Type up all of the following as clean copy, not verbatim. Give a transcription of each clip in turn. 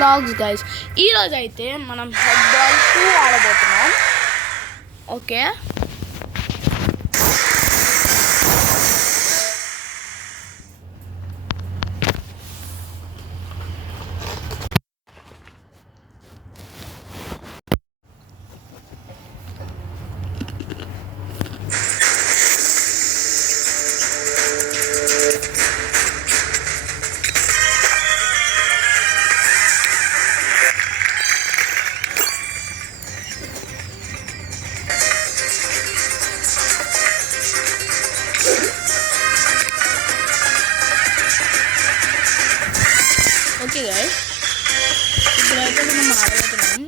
Blogs guys. ఈరోజు అయితే మనం హెడ్ బాల్ 2 ఆడబోతున్నాం. ఓకే, ఓకే గైస్, ఇప్పుడైతే మనం ఆడబోతున్నాం.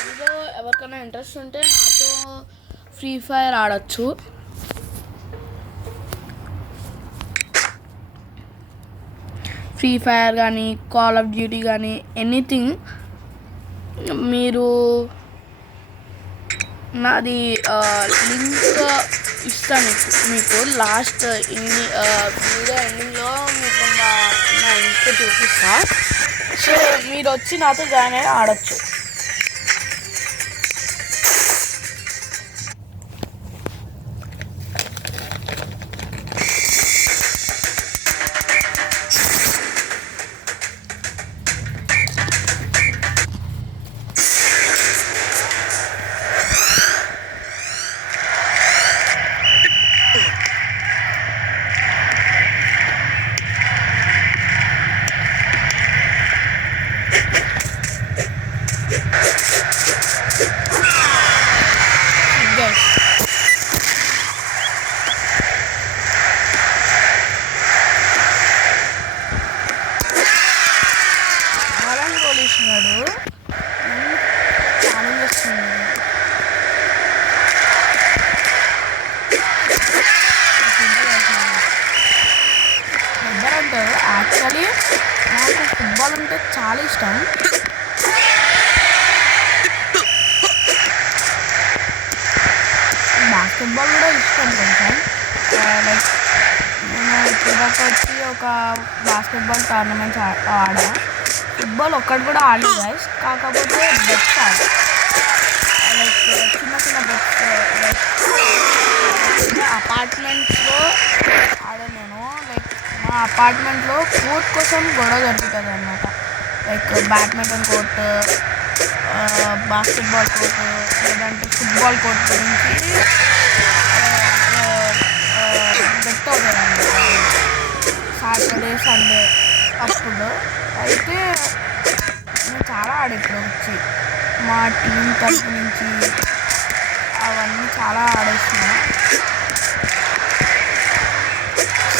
ఇందులో ఎవరికైనా ఇంట్రెస్ట్ ఉంటే నాతో ఫ్రీ ఫైర్ ఆడచ్చు. ఫ్రీ ఫైర్ కానీ, కాల్ ఆఫ్ డ్యూటీ కానీ, ఎనీథింగ్. మీరు నాది లింక్ ఇస్తాను మీకు లాస్ట్ వీడియో ఎండింగ్లో మీకు నా లింక్ చూపిస్తా. సో మీరు వచ్చి నాతో జాయిన్ అయ్యి ఆడచ్చు. పోలీసున్నాడు ఛాలెంజ్ చేస్తున్నాడు. అంటే యాక్చువల్లీ నాకు ఫుట్బాల్ అంటే చాలా ఇష్టం. బాస్కెట్బాల్ కూడా ఇష్టం కొంచెం. లైక్ నేను ఇప్పటిదాకా వచ్చి ఒక బాస్కెట్బాల్ టోర్నమెంట్స్ ఆడా. ఫుట్బాల్ ఒక్కటి కూడా ఆడలేదు గైస్, కాకపోతే బెట్స్ ఆడా. లైక్ చిన్న చిన్న బెట్స్ లైక్ అపార్ట్మెంట్స్లో ఆడాను నేను. లైక్ మా అపార్ట్మెంట్లో కోర్ట్ కోసం గొడవ జరుగుతుంది అన్నమాట. Like badminton court, basketball court, లేదంటే ఫుట్బాల్ కోర్ట్ గురించి బెట్ అవుతుంది అన్నమాట సాటర్డే సండే అప్పుడు. అయితే నేను చాలా ఆడే ఇప్పుడు వచ్చి మా టీం తరఫు నుంచి అవన్నీ చాలా ఆడేస్తున్నాను.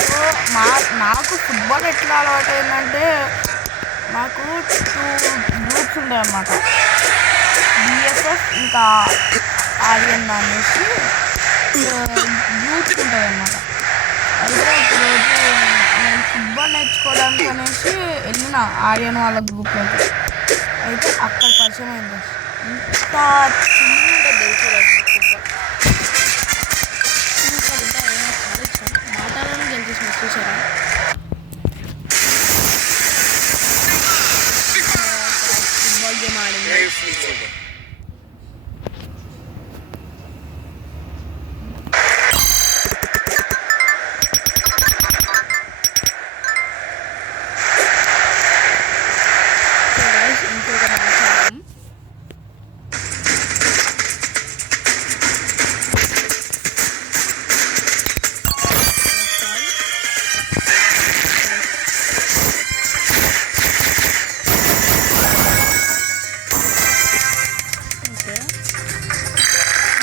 సో నాకు ఫుట్బాల్ ఎట్లా అలవాటు అయిందంటే, నాకు 2 గ్రూప్స్ ఉంటాయి అన్నమాట. బిఎస్ఎఫ్ ఇంకా ఆర్యన్ అనేసి గ్రూప్స్ ఉంటుంది అన్నమాట. అయితే ఒకరోజు నేను ఫుట్బాల్ నేర్చుకోవడానికి అనేసి వెళ్ళిన ఆర్యన్ వాళ్ళ గ్రూప్లోకి. అయితే అక్కడ పరిచయం అయింది. ఇంత చిన్న తెలుసు ఫుట్బాల్ చాలా ఇష్టం. మాట్లాడాలని గెలిచేసిన చూసారా. ఫుట్బాల్ గేమ్ ఆడింది. ఇంకొక మ్యాచ్ ఆడాం.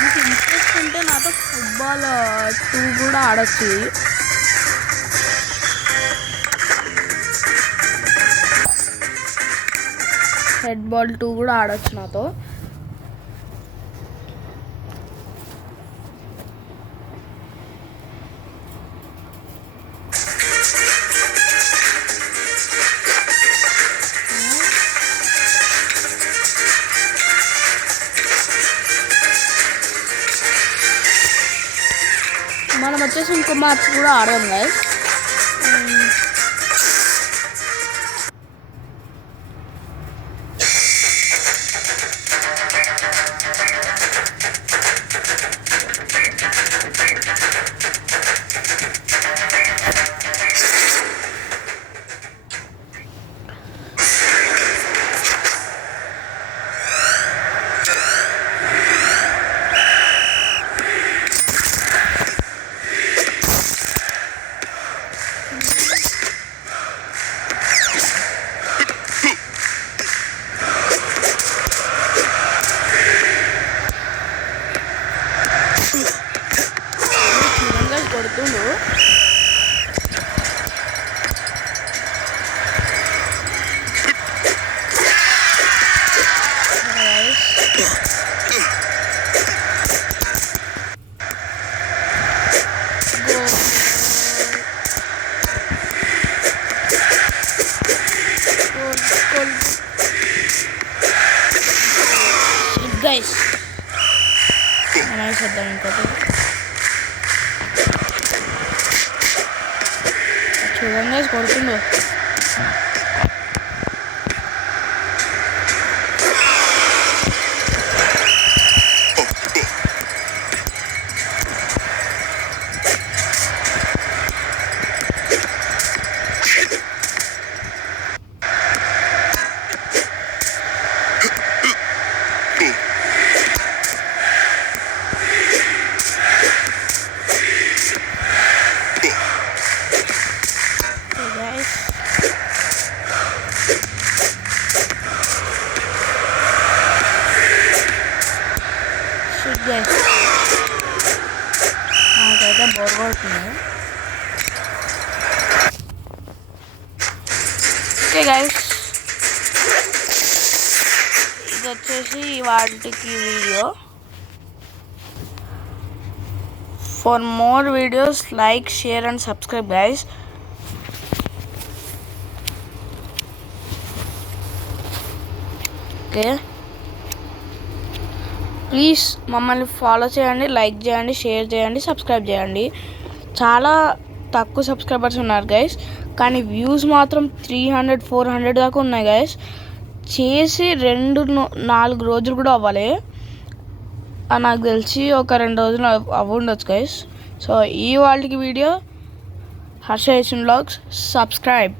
మీకు ఇంట్రెస్ట్ ఉంటే నాతో ఫుట్బాల్ 2 కూడా ఆడచ్చు. హెడ్ బాల్ 2 కూడా ఆడచ్చు నాతో. మనం వచ్చేసి ఇంకో మ్యాచ్ కూడా ఆడాం గైస్. చేద్దాం ఇంకోటి. చూడండి కొడుతుండు. నాకైతే బోర్ కొడుతుంది. ఓకే గైస్, ఇది వచ్చేసి వాటికి video. For more videos like, share and subscribe guys. Okay, please మమ్మల్ని ఫాలో చేయండి, లైక్ చేయండి, షేర్ చేయండి, సబ్స్క్రైబ్ చేయండి. చాలా తక్కువ సబ్స్క్రైబర్స్ ఉన్నారు గైస్, కానీ వ్యూస్ మాత్రం 300-400 దాకా ఉన్నాయి గైస్. చేసి 2-4 రోజులు కూడా అవ్వాలి, నాకు తెలిసి ఒక 2 రోజులు అవ్వుండొచ్చు గైస్. సో ఈ వాళ్ళకి వీడియో హర్ష వ్లాగ్స్, సబ్స్క్రైబ్.